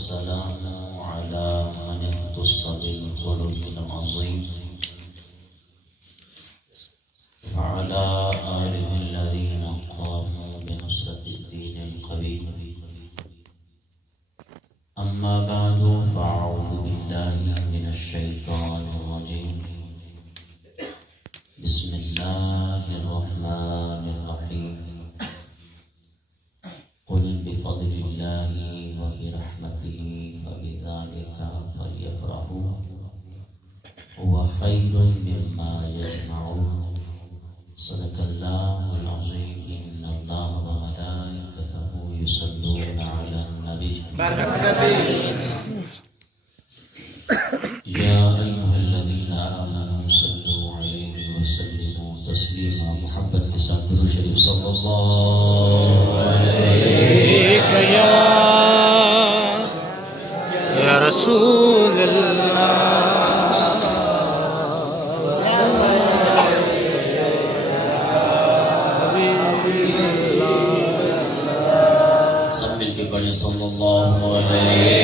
والسلام على من اختص بالخلق العظيم وعلى آله الذين قاموا بنصرة الدين القويم. أما بعد فأعوذ بالله من الشيطان الرجيم. بسم الله الرحمن الرحيم. قل بفضل الله وبرحمته فبذلك فليفرحوا هو خير مما يجمعون. صدق الله العظيم. إن الله وملائكته يصلون على النبي يا أيها الذين آمنوا صلوا عليه وسلموا تسليما. محبت کے ساتھ درود شریف صلی اللہ علیہ یا رسول اللہ. سب مل کے پڑھیں صلی اللہ علیہ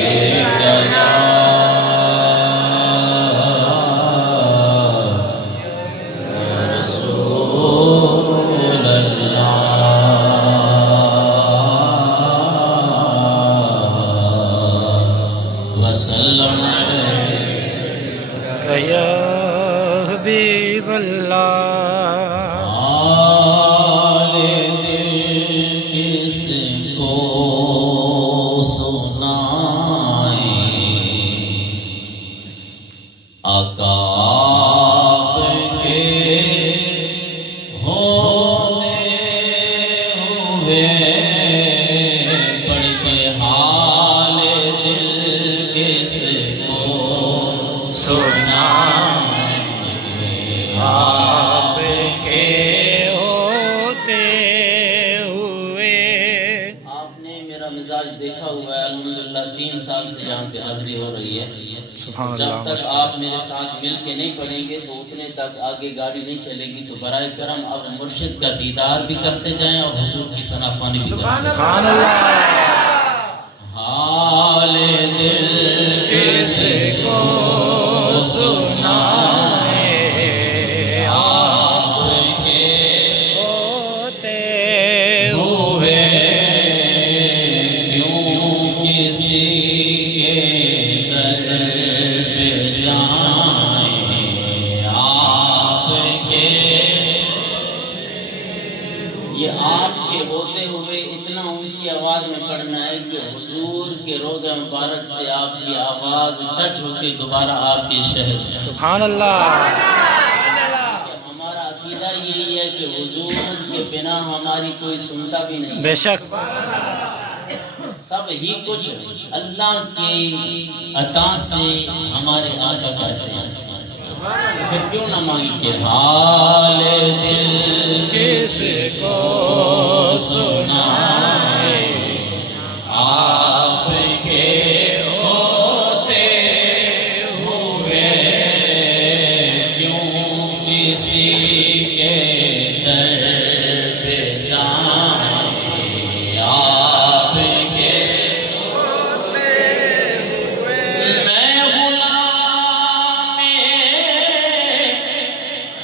وسلم یا حبیب اللہ. حال دل کس کو سنائیں، آقا آپ کے ہوتے ہوئے پڑھ کے حال دل کس کو سنائیں، آپ کے ہوتے ہوئے. آپ نے میرا مزاج دیکھا ہوا ہے. الحمدللہ 3 سال سے یہاں پہ حاضری ہو رہی ہے. سبحان جب اللہ. تک آپ میرے ساتھ مل کے نہیں پڑھیں گے تو اتنے تک آگے گاڑی نہیں چلے گی. تو برائے کرم اب مرشد کا دیدار بھی کرتے جائیں اور حضور کی ثنا خوانی بھی کرتے جائیں. سبحان اللہ. حال دل کس کو سنائیں، آپ کے ہوتے ہوئے کیوں کسی کے در پہ جائیں. آپ کے یہ آپ کے ہوتے ہوئے اتنا اونچی آواز میں پڑھنا ہے کہ حضور کے روضہ مبارک سے آپ کی آواز ٹچ ہو کے دوبارہ آپ کے شہر میں. سبحان اللہ. ہمارا عقیدہ یہی ہے کہ حضور کے بنا ہماری کوئی سنتا بھی نہیں. بے شک. سب ہی کچھ اللہ کی عطا سے ہمارے آقا کرتے ہیں. پھر کیوں نہ مانگی کہ حال دل کس کو سنائیں، آپ کے ہوتے ہوئے کیوں کسی کے در پہ جائیں. آپ کے میں غلام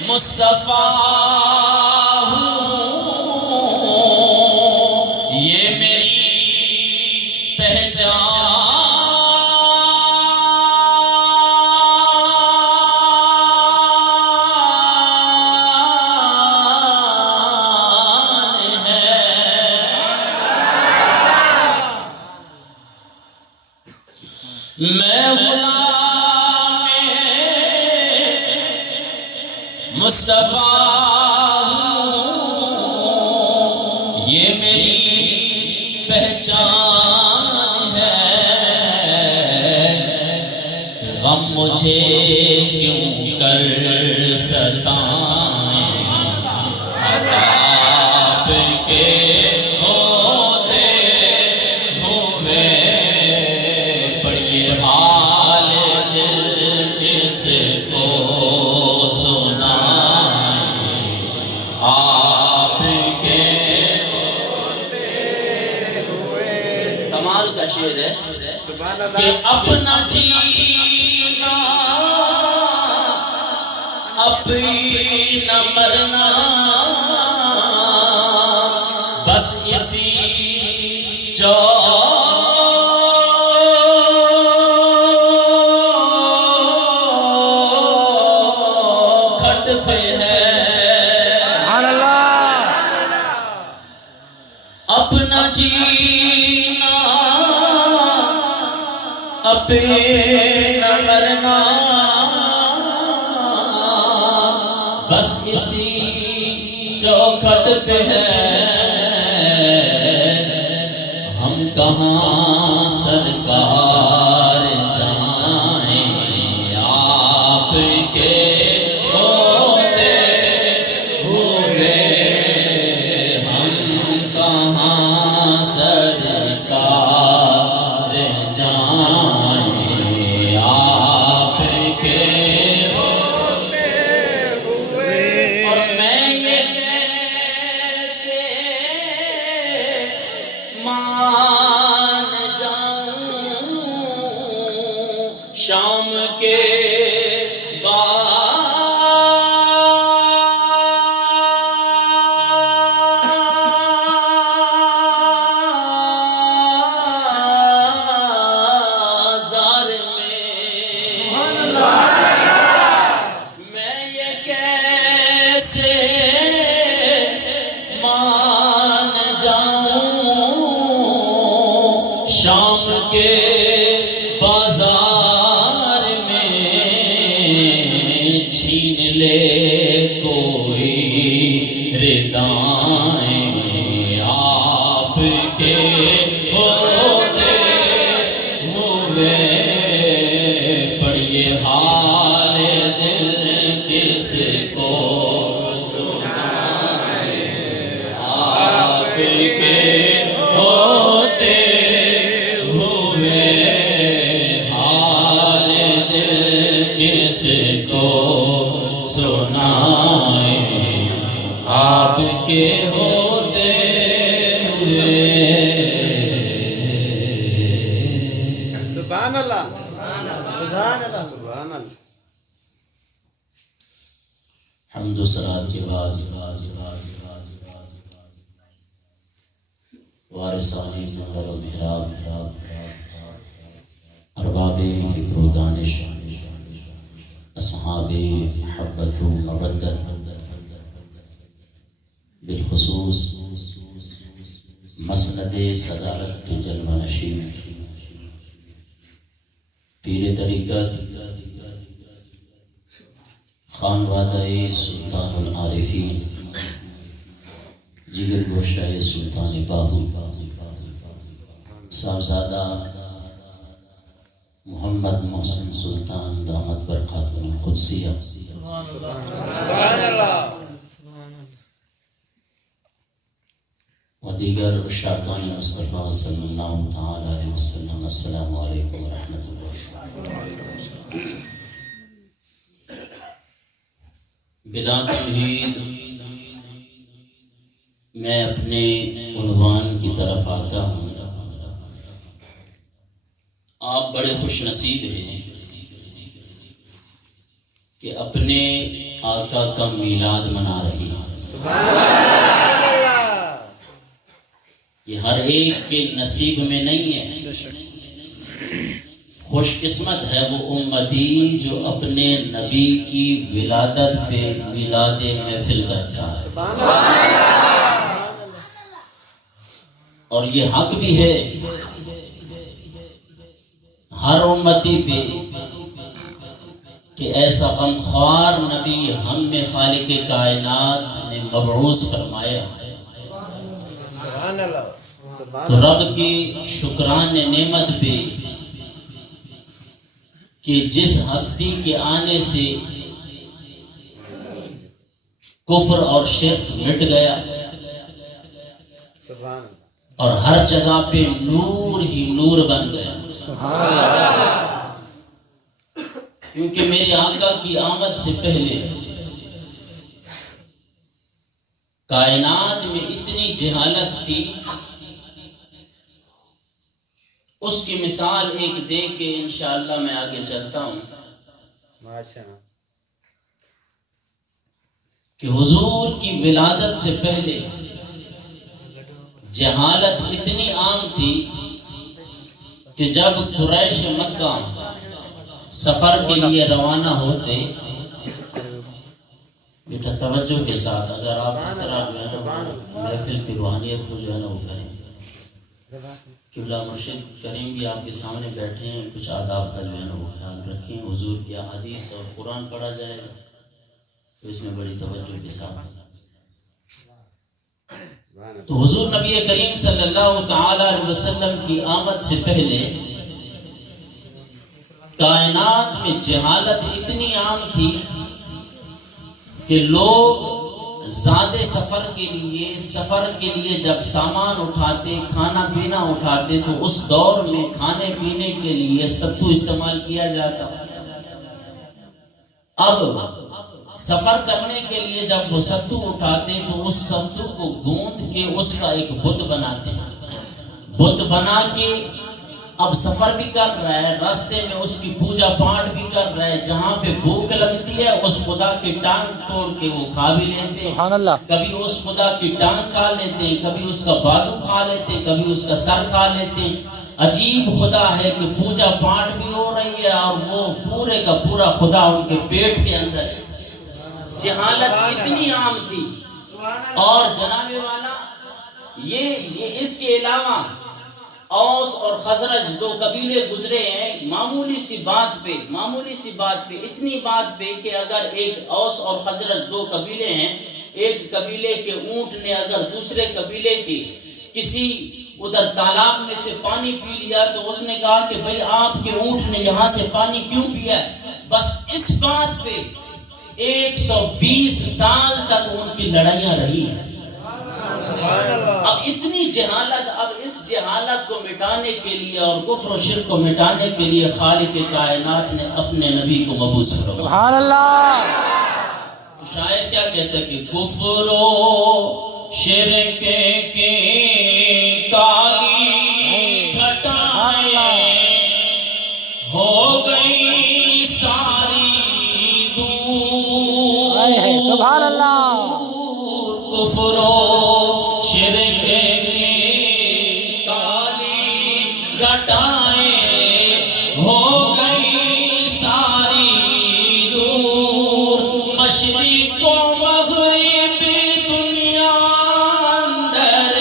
مصطفیٰ ہوں، یہ میری پہچان ہے. میں غلام مصطفیٰ ہوں، یہ میری پہچان ہے. غم مجھے کیوں کر ستائیں، آپ کے ہوتے ہوئے پڑھیے حال دل کس کو سنائیں. آپ کے کمال کا شعر ہے. کہ اپنا جینا اپنا مرنا بس اسی چوکھٹ پہ ہے سبحان اللہ اپنا جینا اپنا مرنا بس اسی چوکھٹ پہ ہے ہم کہاں سرکار جائیں آپ کے ہوتے ہوئے ہم کہاں سرکار جائیں آپ کے اور میں یہ کیسے مان جاؤں شام کے بازار میں یہ کیسے مان جاؤں شام کے بازار میں چھین لے کوئی ردائیں آپ کے ہوتے ہوئے پڑھیے حال دل کس کو سنائیں آپ کے ہوتے ہوئے حال دل کس کو سنائیں آپ کے ہوتے ہوئے سبحان اللہ سبحان اللہ حمد و صلات کے بعد وارثان منبر و محراب ارباب فکر و دانش اصحاب محبت و مودت بالخصوص مسند صدارت جلوہ نشین پیر طریقت خانوادہ سلطان العارفین جگر گوشہ سلطان باہو صاحبزادہ محمد محسن سلطان دامت برکاتہ القدسیہ و دیگر عشاقان مصطفیٰ صلی اللہ تعالی علیہ وسلم السلام علیکم ورحمۃ اللہ بلا تمہید میں اپنے عنوان کی طرف آتا ہوں آپ بڑے خوش نصیب ہیں کہ اپنے آقا کا میلاد منا رہے ہیں یہ ہر ایک کے نصیب میں نہیں ہے خوش قسمت ہے وہ امتی جو اپنے نبی کی ولادت پہ میلاد محفل کرتا ہے اور یہ حق بھی ہے ہر امتی پہ کہ ایسا غمخوار نبی ہم میں خالق کائنات نے مبعوث فرمایا ہے تو رب کی شکران نعمت پہ کہ جس ہستی کے آنے سے کفر اور شرک مٹ گیا اور ہر جگہ پہ نور ہی نور بن گیا کیونکہ میرے آقا کی آمد سے پہلے کائنات میں اتنی جہالت تھی اس کی مثال ایک دے کے انشاءاللہ میں آگے چلتا ہوں ماشاءاللہ کہ حضور کی ولادت سے پہلے جہالت اتنی عام تھی کہ جب قریش مکہ سفر کے لیے روانہ ہوتے، بیٹا توجہ کے ساتھ اگر آپ اس طرح جو ہے نا محفل کی روحانیت کو جو ہے نا وہ کریں، قبلہ مرشد کریم بھی آپ کے سامنے بیٹھے ہیں، کچھ آداب کا جو ہے نا وہ خیال رکھیں، حضور کی احادیث اور قرآن پڑھا جائے تو اس میں بڑی توجہ کے ساتھ۔ تو حضور نبی کریم صلی اللہ تعالی علیہ وسلم کی آمد سے پہلے کائنات میں جہالت اتنی عام تھی کہ لوگ زیادہ سفر کے لیے جب سامان اٹھاتے، کھانا پینا اٹھاتے تو اس دور میں کھانے پینے کے لیے ستو استعمال کیا جاتا۔ اب سفر کرنے کے لیے جب وہ ستو اٹھاتے تو اس ستو کو گوندھ کے اس کا ایک بت بناتے ہیں، بت بنا کے اب سفر بھی کر رہا ہے، راستے میں اس کی پوجا پاٹ بھی کر رہا ہے، جہاں پہ بھوک لگتی ہے اس خدا کی ٹانگ توڑ کے وہ کھا بھی لیتے ہیں، سبحان اللہ، کبھی اس خدا کی ٹانگ کھا لیتے ہیں، کبھی اس کا بازو کھا لیتے ہیں، کبھی اس کا سر کھا لیتے ہیں۔ عجیب خدا ہے کہ پوجا پاٹ بھی ہو رہی ہے اور وہ پورے کا پورا خدا ان کے پیٹ کے اندر ہے۔ جہالت اتنی عام تھی۔ اور جناب والا یہ اس کے علاوہ اوس اور خزرج دو قبیلے گزرے ہیں معمولی سی بات پہ، اتنی بات پہ کہ اگر ایک اوس اور خزرج دو قبیلے ہیں، ایک قبیلے کے اونٹ نے اگر دوسرے قبیلے کی کسی ادھر تالاب میں سے پانی پی لیا تو اس نے کہا کہ بھئی آپ کے اونٹ نے یہاں سے پانی کیوں پیا ہے؟ بس اس بات پہ 120 سال تک ان کی لڑائیاں رہی ہیں۔ اب اتنی جہالت، اب اس جہالت کو مٹانے کے لیے اور کفر و شرک کو مٹانے کے لیے خالق کائنات نے اپنے نبی کو مبعوث فرمایا۔ سبحان اللہ۔ تو شاعر کیا کہتا ہے کہ کفر و شرک کے کالی گھٹائیں ہو گئی ساری دور، سبحان اللہ۔ کفر و شرک کی کالی گھٹائیں ہو گئی ساری دور، مشرق و مغرب دنیا اندر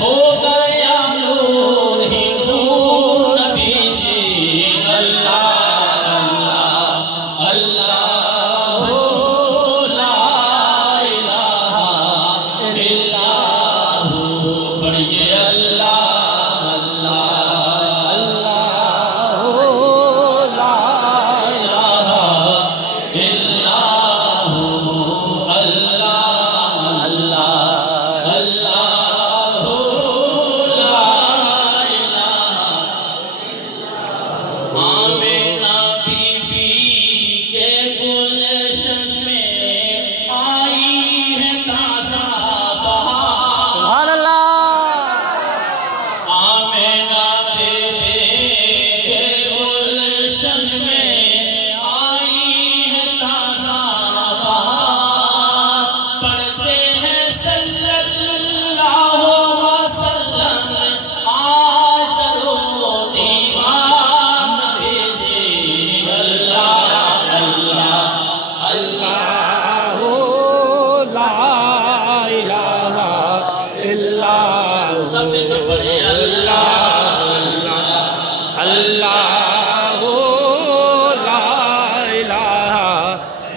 ہو گیا نور ہی نور، نبی جی اللہ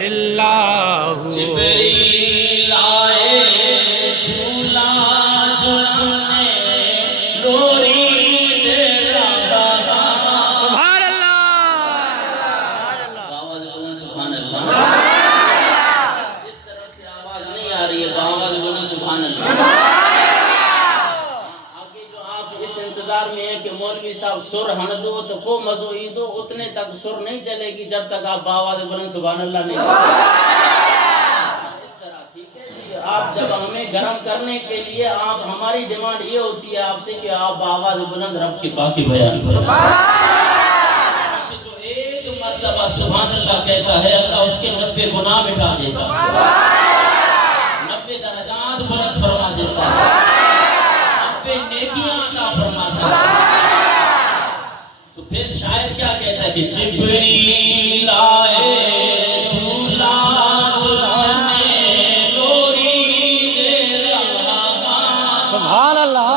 اللہ جبریل آئے جھولا جھولنے لوری تیرا بابا۔ سبحان اللہ۔ آواز بولنا سبحان اللہ۔ اس طرح سے آواز نہیں آ رہی ہے، آواز بولنا سبحان اللہ۔ آگے جو آپ اس انتظار میں ہیں کہ مولوی صاحب سر ہن دو تو کو مزو ای دو، اتنے تک سر نہیں چلے گی جب تک آپ آواز بولنا سبحان اللہ نہیں۔ آپ جب ہمیں گرم کرنے کے لیے آپ ہماری ڈیمانڈ یہ ہوتی ہے آپ سے کہ آپ آواز بلند رب کی پاکی بیان کریں. جو ایک مرتبہ سبحان اللہ کہتا ہے اللہ اس کے 90 گناہ مٹا دیتا ہے, 90 درجات بلند فرما دیتا ہے, 90 نیکیاں عطا فرماتا ہے. تو پھر شاعر کیا کہتا ہے کہ جبریل آئے جھولا سبحان اللہ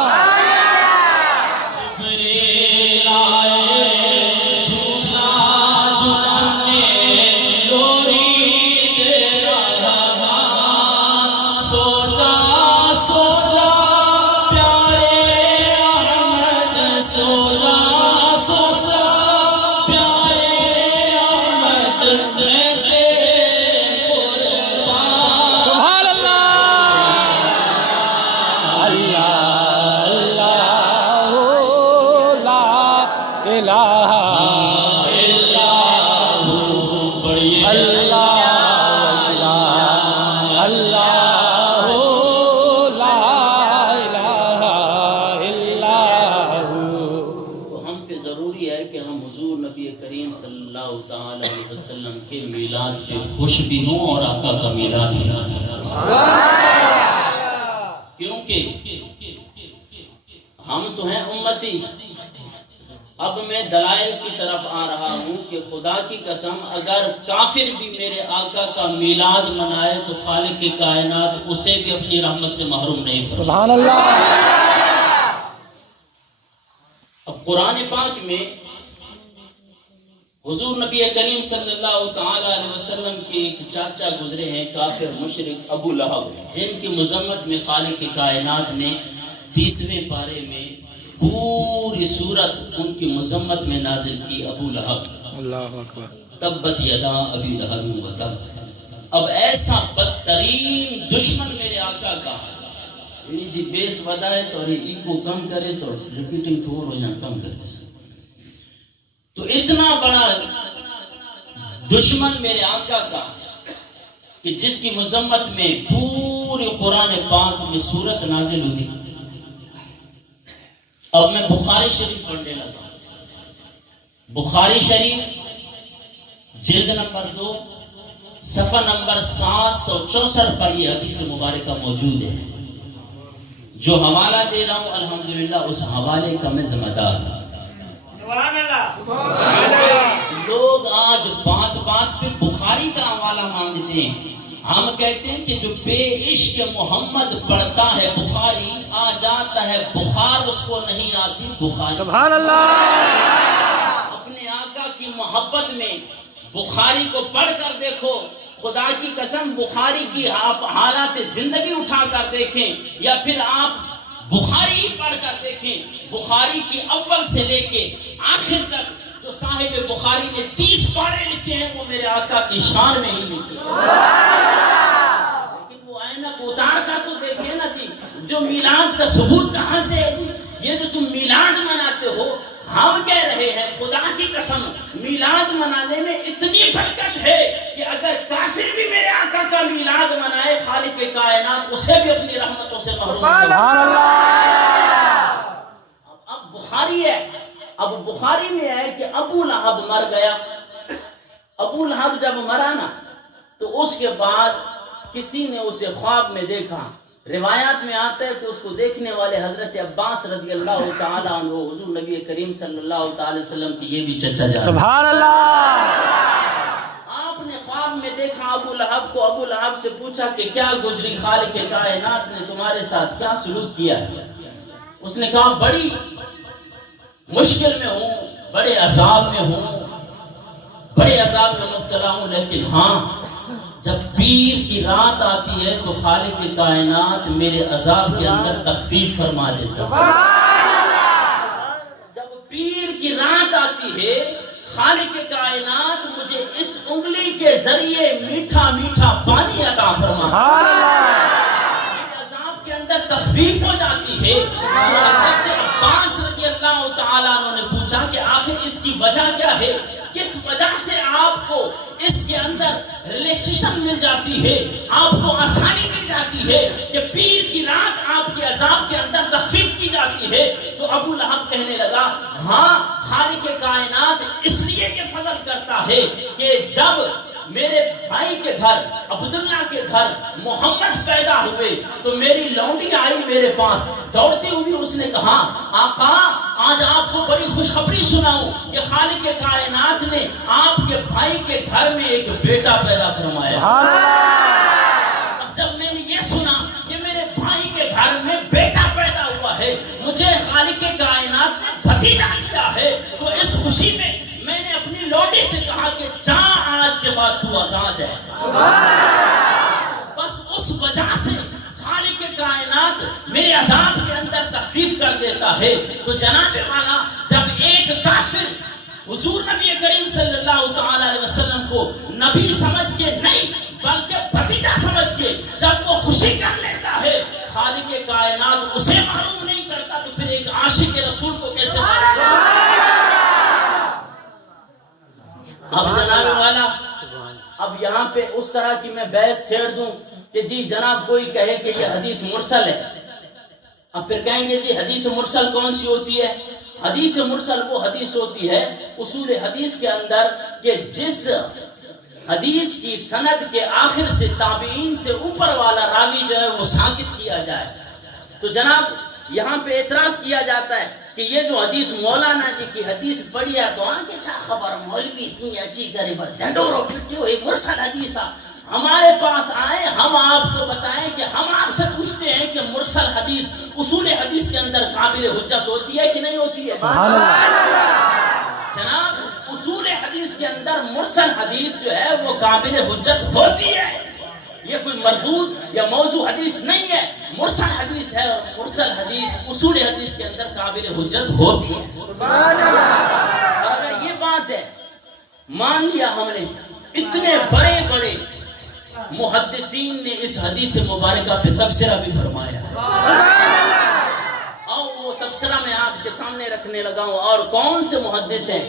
خوش بھی ہوں اور آقا کا میلاد بھی کیونکہ ہم تو ہیں امتی. اب میں دلائل کی طرف آ رہا ہوں کہ خدا کی قسم اگر کافر بھی میرے آقا کا میلاد منائے تو خالق کی کائنات اسے بھی اپنی رحمت سے محروم نہیں فرمائے. سبحان اللہ. اب قرآن پاک میں حضور نبی کریم صلی اللہ تعالی علیہ وسلم کے ایک چاچا گزرے ہیں کافر مشرک ابو لہب, جن کی مذمت میں خالق کائنات نے 30ویں پارے میں پوری سورت ان کی مذمت میں نازل کی. ابو لہب, اللہ اکبر, تبت یدا ابی لہب و تب. اب ایسا بدترین دشمن میرے آقا کا جی بیس ودا ہے سوری ایکو کم کرے سو ریپیٹنگ تھوڑ ہو یا کم کرے. تو اتنا بڑا دشمن میرے آقا کا کہ جس کی مذمت میں پورے قرآن پاک میں سورت نازل ہوئی. اب میں بخاری شریف پڑھنے لگا. بخاری شریف جلد نمبر 2 صفحہ نمبر 764 پر یہ حدیث مبارکہ موجود ہے. جو حوالہ دے رہا ہوں الحمدللہ اس حوالے کا میں ذمہ دار ہوں. لوگ آج بات بات پہ بخاری کا حوالہ مانگتے ہیں. ہم کہتے ہیں کہ جو بے عشق محمد پڑھتا ہے بخاری آ جاتا ہے بخار, اس کو نہیں آتی بخاری. سبحان اللہ. اپنے آقا کی محبت میں بخاری کو پڑھ کر دیکھو, خدا کی قسم بخاری کی آپ حالات زندگی اٹھا کر دیکھیں یا پھر آپ بخاری پڑھ کر دیکھیں. بخاری کی اول سے لے کے آخر تک جو صاحب بخاری نے 30 پارے لکھے ہیں وہ میرے آقا کی شان میں ہی لکھے ہیں. لیکن وہ آئینہ کو اتار کر تو دیکھیں نا جی, جو میلاد کا ثبوت کہاں سے ہے؟ یہ جو تم میلاد مناتے ہو, ہم کہہ رہے ہیں خدا کی قسم میلاد منانے میں اتنی برکت ہے کہ اگر کافر بھی میرے آقا کا میلاد منائے خالق کائنات اسے بھی اپنی رحمتوں سے محروم کرے. اب بخاری ہے, اب بخاری میں ہے کہ ابو لہب مر گیا. ابو لہب جب مرا نا تو اس کے بعد کسی نے اسے خواب میں دیکھا. روایات میں آتا ہے کہ اس کو دیکھنے والے حضرت عباس رضی اللہ تعالیٰ عنہ حضور نبی کریم صلی اللہ تعالی وسلم کی یہ بھی چچا جان. سبحان اللہ. آپ نے خواب میں دیکھا ابو لہب کو. ابو لہب سے پوچھا کہ کیا گزری خالق کائنات نے تمہارے ساتھ کیا سلوک کیا؟ اس نے کہا بڑی مشکل میں ہوں, بڑے عذاب میں ہوں, بڑے عذاب میں مبتلا ہوں, لیکن ہاں جب پیر کی رات آتی ہے تو خالق کائنات میرے عذاب کے اندر تخفیف فرما دیتا ہے. جب پیر کی رات آتی ہے خالق کائنات مجھے اس انگلی کے ذریعے میٹھا میٹھا پانی عطا فرماتا ہے. میرے عذاب کے اندر تخفیف ہو جاتی ہے. حضرت عباس رضی اللہ تعالیٰ عنہ نے پوچھا کہ آخر اس کی وجہ کیا ہے, کس وجہ سے آپ کو اس کے اندر ریلیکسیشن مل جاتی ہے، آپ کو آسانی مل جاتی ہے کہ پیر کی رات آپ کے عذاب کے اندر تخفیف کی جاتی ہے، تو ابو لہب کہنے لگا ہاں خالق کائنات اس لیے یہ فضل کرتا ہے کہ جب میرے بھائی کے گھر عبداللہ کے گھر محمد پیدا ہوئے تو میری لونڈی آئی میرے پاس دوڑتی ہوئی، اس نے کہا آقا آج آپ کو بڑی خوشخبری سناؤں کہ خالق کائنات نے آپ کے بھائی کے گھر میں ایک بیٹا پیدا فرمایا۔ بس جب میں نے یہ سنا کہ میرے بھائی کے گھر میں بیٹا پیدا ہوا ہے، مجھے خالق کائنات نے بھتیجا دیا ہے، تو اس خوشی میں نے اپنی لونڈی سے کہا کہ جا آج کے بعد تو آزاد ہے۔ بس اس وجہ سے خالق کائنات میرے عذاب کے اندر تخفیف کر دیتا ہے۔ تو جناب والا جب ایک کافر حضور نبی کریم صلی اللہ تعالی علیہ وسلم کو نبی سمجھ کے نہیں بلکہ بھتیجا سمجھ کے جب وہ خوشی کر لیتا ہے، خالق کائنات اسے محروم نہیں کرتا، تو پھر ایک عاشق رسول کو کیسے محروم کرتا؟ اب جناب والا اب یہاں پہ اس طرح کی میں بحث چھیڑ دوں کہ جی جناب کوئی کہے کہ یہ حدیث مرسل ہے، اب پھر کہیں گے جی حدیث مرسل کون سی ہوتی ہے؟ حدیث مرسل وہ حدیث ہوتی ہے اصول حدیث کے اندر کہ جس حدیث کی سند کے آخر سے تابعین سے اوپر والا راوی جو ہے وہ ساکت کیا جائے۔ تو جناب یہاں پہ اعتراض کیا جاتا ہے کہ یہ جو حدیث مولانا جی کی حدیث پڑھی ہے تو آنکہ چھا خبر مولوی اتنی اچھی کرے بس ڈنڈورو پٹی ہوئی مرسل حدیث ہمارے پاس آئے، ہم آپ کو بتائیں کہ ہم آپ سے پوچھتے ہیں کہ مرسل حدیث اصول حدیث کے اندر قابل حجت ہوتی ہے کہ نہیں ہوتی ہے؟ جناب اصول حدیث کے اندر مرسل حدیث جو ہے وہ قابل حجت ہوتی ہے، یہ کوئی مردود یا موضوع حدیث نہیں ہے، مرسل حدیث ہے، اور مرسل حدیث اصول حدیث کے اندر قابل حجت ہوتی ہے۔ اور اگر یہ بات ہے مان لیا ہم نے، اتنے بڑے بڑے محدثین نے اس حدیث مبارکہ پہ تبصرہ بھی فرمایا ہے، اور وہ تبصرہ میں آپ کے سامنے رکھنے لگا ہوں۔ اور کون سے محدث ہیں؟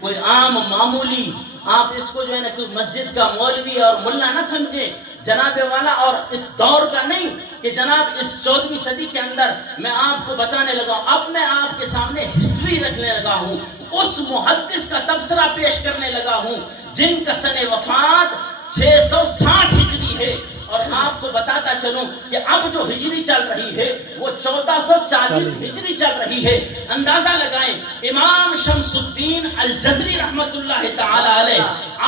کوئی عام معمولی، آپ اس کو جو ہے نا کوئی مسجد کا مولوی اور ملا نہ سمجھیں جناب والا، اور اس دور کا نہیں کہ جناب اس 14ویں صدی کے اندر میں آپ کو بتانے لگا ہوں۔ اب میں آپ کے سامنے ہسٹری رکھنے لگا ہوں، اس محدث کا تبصرہ پیش کرنے لگا ہوں جن کا سن وفات 660 ہجری ہے، اور آپ کو بتاتا چلوں کہ اب جو ہجری چل رہی ہے وہ 1440 ہجری چل رہی ہے۔ اندازہ لگائیں امام شمس الدین الجزری رحمت اللہ تعالی علیہ،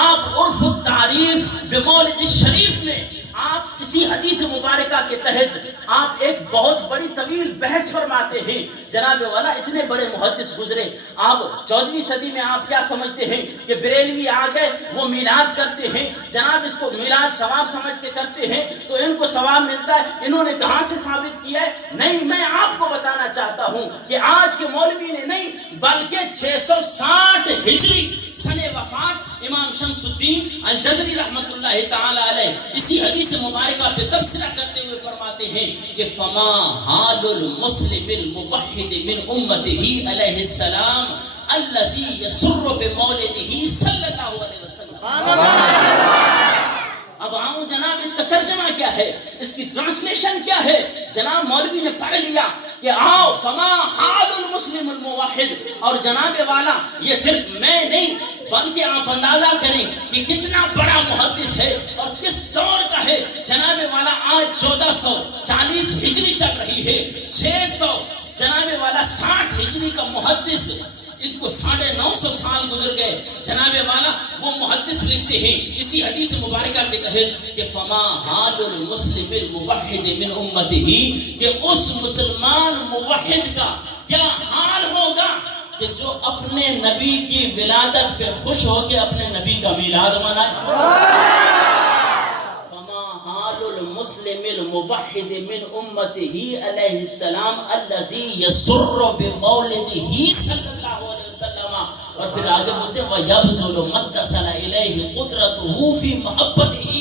آپ عرف التعریف بمولد الشریف میں آپ اسی حدیث مبارکہ کے تحت آپ ایک بہت بڑی طویل بحث فرماتے ہیں۔ جناب والا اتنے بڑے محدث گزرے، آپ 14ویں صدی میں آپ کیا سمجھتے ہیں کہ بریلوی آ گئے وہ میلاد کرتے ہیں، جناب اس کو میلاد ثواب سمجھ کے کرتے ہیں تو ان کو ثواب ملتا ہے، انہوں نے کہاں سے ثابت کیا ہے؟ نہیں، میں آپ کو بتانا چاہتا ہوں کہ آج کے مولوی نے نہیں بلکہ 660 ہجری سن وفات امام شمس الدین الجزری رحمت اللہ تعالی علیہ اسی حدیث مبارکہ پہ تبصرہ کرتے ہوئے فرماتے ہیں کہ فما حال المسلم الموحد من امته علیہ السلام الذی یسر بمولدہ صلی اللہ علیہ وسلم۔ اب آؤں جناب اس کا ترجمہ کیا ہے، اس کی ٹرانسلیشن کیا ہے؟ جناب مولوی نے پڑھ لیا کہ آؤ فما حال المسلم الموحد، اور جناب والا یہ صرف میں نہیں بلکہ آپ اندازہ کریں کہ کتنا بڑا محدث ہے اور کس دور کا ہے۔ جناب والا آج 1440 ہجری چل رہی ہے، 600 جناب والا 60 ہجری کا محدث، ان کو 950 سال گزر گئے۔ جناب والا وہ محدث لکھتے ہیں اسی حدیث مبارکہ کے تحت کہ فما حال المسلم الموحد من امتہ، کہ اس مسلمان موحد کا کیا حال ہوگا کہ جو اپنے نبی کی ولادت پہ خوش ہو کے اپنے نبی کا میلاد منائے۔ المسلم الموحد من امته علیہ السلام الذی یسر بمولدہ صلی اللہ علیہ وسلم، اور پھر آگے بولتے ہیں وَيَبْذُلُ مَتَّصَلَ إِلَيْهِ قُدْرَتُهُ فِي مَحَبَّتِهِ،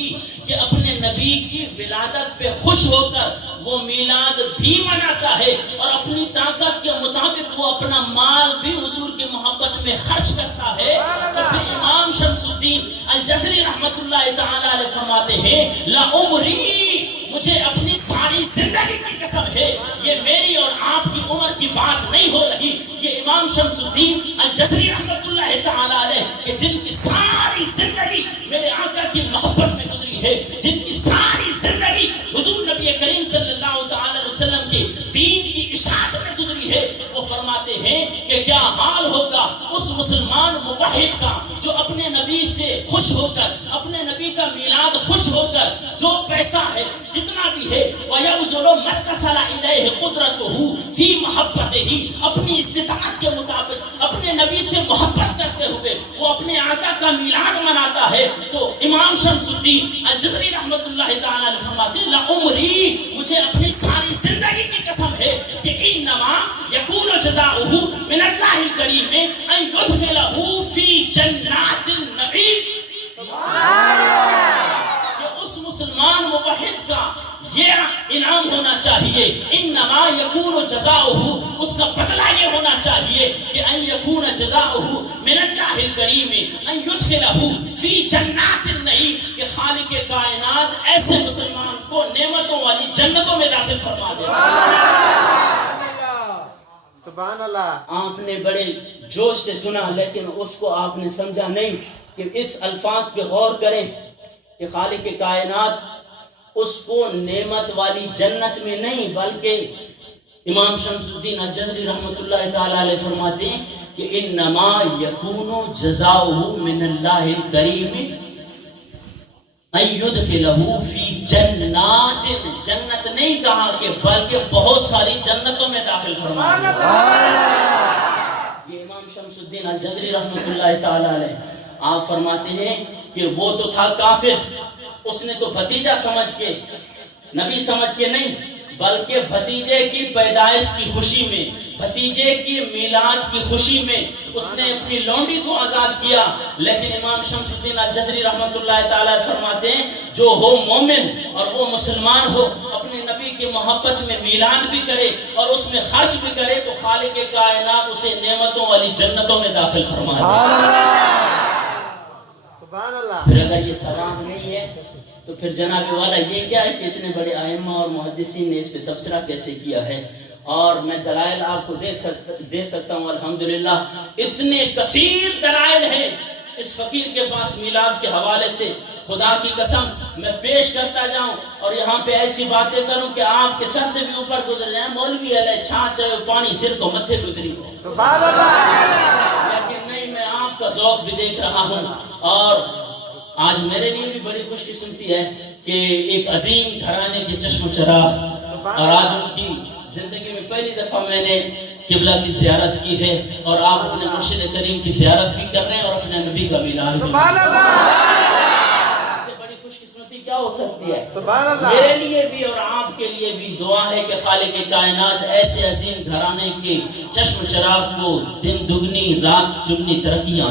کہ اپنے نبی کی ولادت پہ خوش ہو کر وہ میلاد بھی مناتا ہے اور اپنی طاقت کے مطابق وہ اپنا مال بھی حضور کی محبت میں خرچ کرتا ہے۔ اور پھر امام شمس الدین الجزری رحمت اللہ تعالی علیہ فرماتے ہیں لعمری، مجھے اپنی ساری زندگی کی قسم ہے، یہ میری اور آپ کی عمر کی بات نہیں ہو رہی، یہ امام شمس الدین الجزری رحمت اللہ تعالی علیہ کہ جن کی ساری زندگی میرے آقا کی محبت میں گزری ہے، جن کی ساری زندگی حضور نبی کریم صلی اللہ تعالی علیہ وسلم کے دین کی اشاعت میں گزری ہے، وہ فرماتے ہیں کہ کیا حال ہوگا اس مسلمان موحد کا جو اپنے نبی سے خوش ہو کر، اپنے نبی کا میلاد خوش ہو کر جو پیسہ ہے جتنا بھی ہے وَيَبْذُلُ مَا اتصل إِلَيْهِ قُدْرَتُهُ فِي مَحَبَّتِهِ، اپنی استطاعت کے مطابق اپنے نبی سے محبت کرتے ہوئے وہ اپنے آقا کا میلاد مناتا ہے، تو امام شمس الدین الجزری رحمت اللہ تعالی علیہ فرماتے ہیں لعمری، مجھے اپنی ساری زندگی کی قسم ہے کہ انما یکون جزاؤہ من اللہ الکریم ان یدخلہ فی جنات النعیم، کہ اس مسلمان موحد کا یہ انعام ہونا چاہیے، انما یکون جزاؤہ، اس کا بدلہ یہ ہونا چاہیے کہ ان یکون جزاؤہ من اللہ الکریم ان یدخلہ فی جنات النعیم، کہ خالق کائنات ایسے مسلمان کو نعمتوں والی جنتوں میں داخل فرما دے۔ سبحان اللہ۔ آپ نے بڑے جوش سے سنا لیکن اس کو آپ نے سمجھا نہیں کہ اس الفاظ پہ غور کریں کہ خالق کائنات اس کو نعمت والی جنت میں نہیں بلکہ امام شمس الدین الجزری رحمت اللہ تعالی علیہ فرماتے ہیں کہ انما یکون جزاؤہ من اللہ الکریم ان یدخلہ فی جنات، جنت نہیں کہا کہ بلکہ بہت ساری جنتوں میں داخل فرما دیا۔ یہ امام شمس الدین الجزری رحمت اللہ تعالی علیہ آپ فرماتے ہیں کہ وہ تو تھا کافر، اس نے تو بھتیجا سمجھ کے، نبی سمجھ کے نہیں بلکہ بھتیجے کی پیدائش کی خوشی میں، بھتیجے کی میلاد کی خوشی میں اس نے اپنی لونڈی کو آزاد کیا۔ لیکن امام شمس الدین الجزری رحمت اللہ تعالی فرماتے ہیں جو ہو مومن اور وہ مسلمان ہو، اپنے نبی کی محبت میں میلاد بھی کرے اور اس میں خرچ بھی کرے تو خالق کائنات اسے نعمتوں والی جنتوں میں داخل فرما دے۔ سبحان اللہ۔ پھر اگر یہ ثواب نہیں ہے تو پھر جناب والا یہ کیا ہے کہ اتنے بڑے ائمہ اور محدثین نے اس پہ تبصرہ کیسے کیا ہے، اور میں دلائل آپ کو دے سکتا ہوں الحمدللہ، اتنے کثیر دلائل ہیں اس فقیر کے پاس میلاد کے حوالے سے، خدا کی قسم میں پیش کرتا جاؤں اور یہاں پہ ایسی باتیں کروں کہ آپ کے سر سے بھی اوپر گزر جائیں، مولوی علیہ چھاچ پانی سر کو متھے گزری ہو، سبحان اللہ۔ لیکن نہیں، میں آپ کا ذوق بھی دیکھ رہا ہوں، اور آج میرے لیے بھی بڑی خوش قسمتی ہے کہ ایک عظیم گھرانے کے چشم و چراغ، اور آج ان کی زندگی میں پہلی دفعہ میں نے قبلہ کی زیارت کی ہے اور آپ اپنے مرشد کریم کی زیارت بھی کر رہے ہیں اور اپنے نبی کا میلاد بھی۔ سبحان اللہ۔ اس سے بڑی خوش قسمتی کیا ہو سکتی ہے؟ سبحان اللہ۔ میرے لیے بھی اور آپ کے لیے بھی دعا ہے کہ خالق کائنات ایسے عظیم گھرانے کے چشم و چراغ کو دن دگنی رات چگنی ترقیاں۔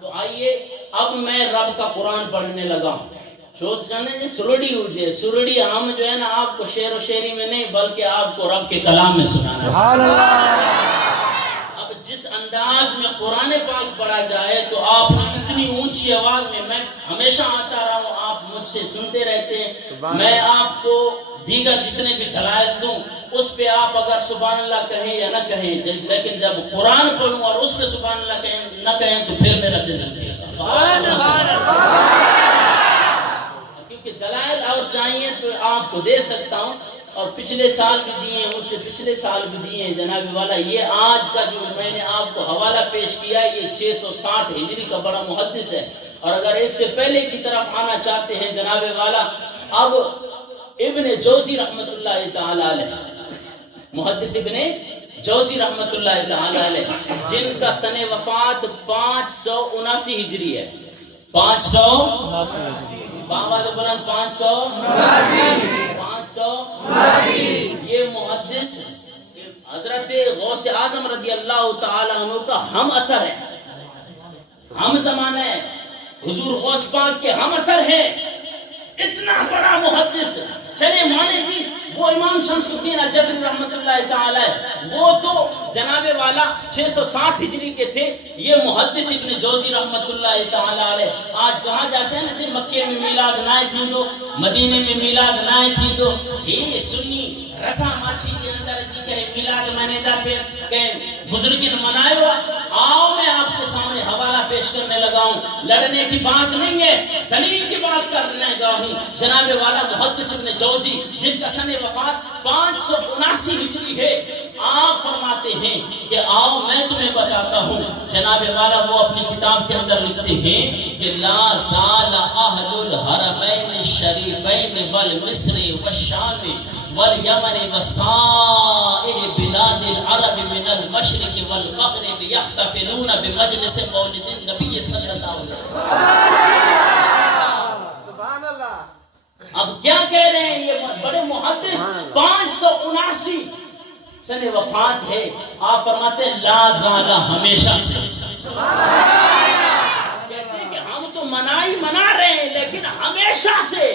تو آئیے اب میں رب کا قرآن پڑھنے لگا ہوں۔ سوچ جانے جی سرڑی ہوجے، سرڑی ہم جو ہے نا آپ کو شعر و شعری میں نہیں بلکہ آپ کو رب کے کلام میں سنانا چاہیے۔ اب جس انداز میں قرآن پاک پڑھا جائے تو آپ نے اتنی اونچی آواز میں ہمیشہ آتا رہا ہوں، آپ مجھ سے سنتے رہتے ہیں، میں آپ کو دیگر جتنے بھی دلائل دوں اس پہ آپ اگر سبحان اللہ کہیں یا نہ کہیں، لیکن جب قرآن پڑھوں اور اس پہ سبحان اللہ کہیں نہ کہیں تو پھر میرا دل لگے گا، کیونکہ دلائل اور چاہیے تو آپ کو دے سکتا ہوں، اور پچھلے سال بھی دیے ہیں، اس سے پچھلے سال بھی دیے ہیں جناب والا۔ یہ آج کا جو میں نے آپ کو حوالہ پیش کیا یہ 660 ہجری کا بڑا محدث ہے، اور اگر اس سے پہلے کی طرف آنا چاہتے ہیں جناب والا، اب ابن جوزی رحمت اللہ تعالی علیہ، محدث ابن جوزی رحمت اللہ تعالی علیہ، جن کا سن وفات 579 ہجری ہے، 579 بلند 579 یہ محدث حضرت غوث اعظم رضی اللہ تعالی عنہ کا ہم اثر ہے، ہم زمانہ ہے، حضور غوث پاک کے ہم اثر ہے۔ اتنا بڑا محدث چلے مانے جی وہ امام شمس الدین الجزری رحمت اللہ تعالی وہ تو جناب والا 660 ہجری کے تھے. یہ محدث ابن جوزی رحمت اللہ تعالی علیہ آج کہاں جاتے ہیں نا مکے میں میلاد نہ تھی تو مدینے میں میلاد نہ تھی تو یہ سنی رضا ماچھی کے اندر جی کرے میلاد منانے دا پھر کہ بزرگین منائے ہوا. آؤ میں آپ کے سامنے حوالہ پیش کرنے لگا ہوں. لڑنے کی بات نہیں ہے دلیل کی بات کرنے لگا ہوں. جناب والا محدث ابن جوزی جن کا سن وفات 579 ہجری ہے آپ فرماتے ہیں کہ آؤ میں تمہیں بتاتا ہوں. جناب والا وہ اپنی کتاب کے اندر لکھتے ہیں کہ لا زال اہل الحرمین الشریفین والمصر والشام والیمن وسائر بلاد العرب من المشرق والمغرب یحتفلون بمجلس مولد النبی صلی اللہ علیہ وسلم. سبحان اللہ. اب کیا کہہ رہے ہیں یہ بڑے محدث 579 سن وفات ہے. آپ فرماتے ہیں لا زال ہمیشہ سے. کہتے ہیں کہ ہم تو منا رہے ہیں لیکن ہمیشہ سے.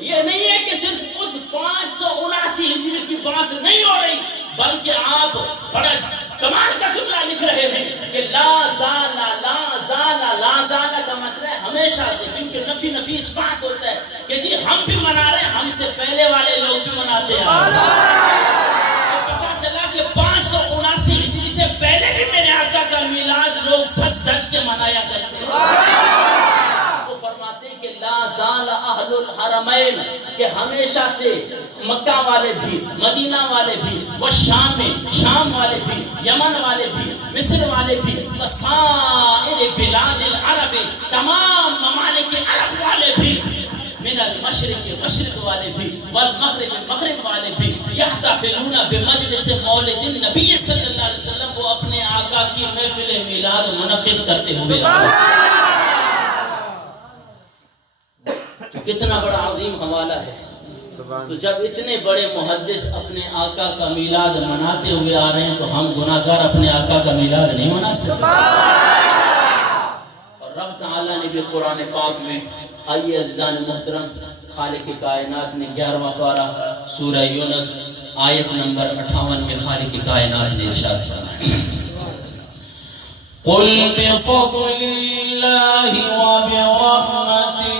یہ نہیں ہے کہ صرف اس 579 ہجری کی بات نہیں ہو رہی بلکہ آپ بڑا کمال کا جملہ لکھ رہے ہیں کہ لا زال لا زال لا زال کا مطلب ہے ہمیشہ سے. کیونکہ نفی اس بات ہوتا ہے کہ جی ہم بھی منا رہے ہیں ہم سے پہلے والے لوگ بھی مناتے ہیں. پتا چلا کہ 579 ہجری سے پہلے بھی میرے آقا کا میلاد لوگ سچ دج کے منایا کرتے ہیں. وہ فرماتے ہیں کہ لا زال اہل الحرمین کہ ہمیشہ سے مکہ والے بھی مدینہ والے بھی وہ شام والے بھی یمن والے بھی مصر والے بھی وسائر بلاد العرب تمام ممالک عرب والے بھی من المشرق مشرق والے بھی والمغرب مغرب والے بھی یحتفلون بمجلس مولد النبی صلی اللہ علیہ وسلم وہ اپنے آقا کی محفل میلاد منعقد کرتے ہوئے کتنا بڑا عظیم حوالہ ہے. تو جب اتنے بڑے محدث اپنے آقا کا میلاد مناتے ہوئے آ رہے ہیں تو ہم گناہگار اپنے آقا کا میلاد نہیں منا سکتے. اور رب تعالیٰ نے بھی قرآن پاک میں آئیے عزیزان محترم خالق کائنات نے 11واں پارہ سورہ یونس آیت نمبر 58 میں خالق کائنات نے ارشاد فرمایا قل بفضل اللہ وبرحمتہ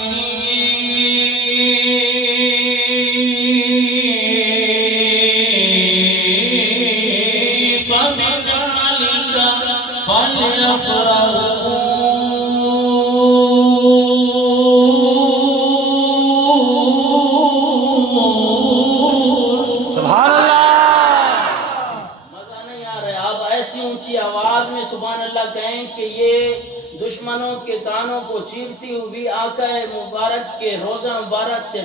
سبحان اللہ کہیں کہ یہ دشمنوں کے کانوں کو چیرتی ہوئی آقا مبارک کے روزہ مبارک سے